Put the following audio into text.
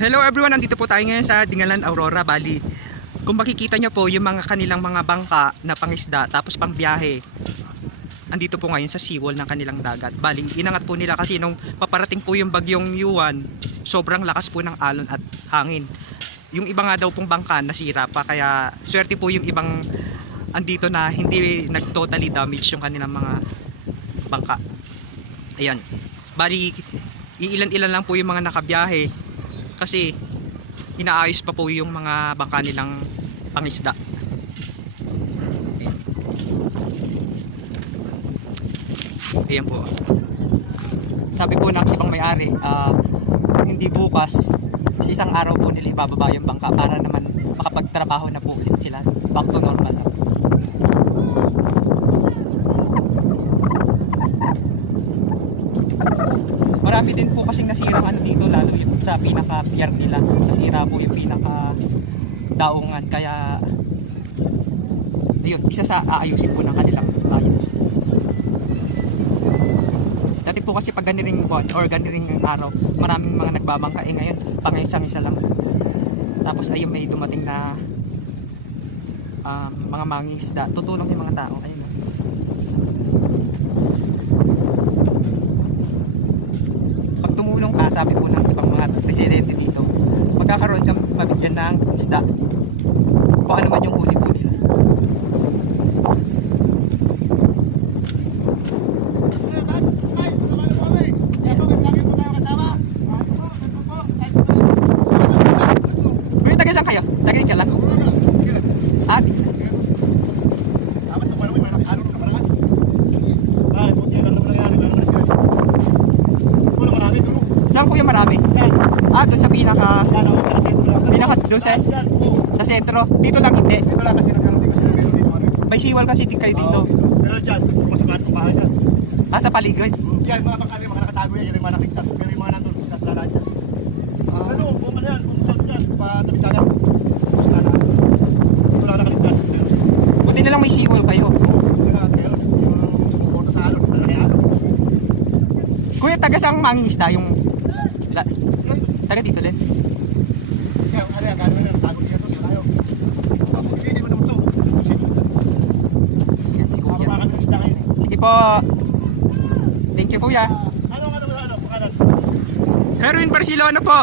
Hello everyone, nandito po tayo ngayon sa Dingalan, Aurora, Bali. Kung makikita nyo po yung mga kanilang mga bangka na pangisda tapos pangbiyahe, andito po ngayon sa seawall ng kanilang dagat. Bali, inangat po nila kasi nung paparating po yung bagyong Yuan, sobrang lakas po ng alon at hangin. Yung iba nga daw pong bangka nasira pa, kaya swerte po yung ibang andito na hindi nag-totally damage yung kanilang mga bangka. Ayan. Bali, iilan-ilan lang po yung mga nakabiyahe kasi inaayos pa po yung mga bangka nilang pangisda. Ayan po. Sabi po ng ibang may-ari, hindi bukas, sa isang araw po nila ibababa yung bangka para naman makapagtrabaho na po ulit sila. Back to normal na. Marami din po kasing nasirang ano dito, lalo yung sa pinaka-pier nila. Nasira po yung pinaka-daungan, kaya ayun, isa sa aayusin po ng kanilang bayan. Dati po kasi pag ganiring buwan or ganiring araw, maraming mga nagbabangka, ngayon pang-isang-isa lang. Tapos ayun, may dumating na mga mangingisda, tutulong yung mga tao. Ayun. Sabi po ng ibang mga presidente dito, magkakaroon kang mabigyan ng isda kung ano man yung huli po nila. Kuya, taga saan kayo? Taga dito lang? Saan kuya marami? Doon sa pinaka doon sa sentro. Dito lang hindi. Dito lang kasi nagkaroon din kasi ng ganyan dito. May siwal kasi kayo dito. Pero dyan, masamahan kong bahay dyan. Sa paligid? Yan, mga bangkali, mga nakatago yan, yan yung mga nakligtas. Pero yung mga nandun, ligtas na lahat dyan. Pero kung ano yan, kung saan dyan, patabit dagat. Kung sila na, dito lang nakaligtas. Buti na lang may siwal kayo. Pero yung sumuporta sa alon, malaki alon. Kuya, taga saan mangingisda yung taga dito din? Yan, ano yan, gano'n yan, tago niya doon sa tayo. Hindi mo naman ito. Yan, si kuya. Mababa ka ng isda ngayon. Sige po. Thank you kuya. Ano, pangalan? Herwin Barcelona po.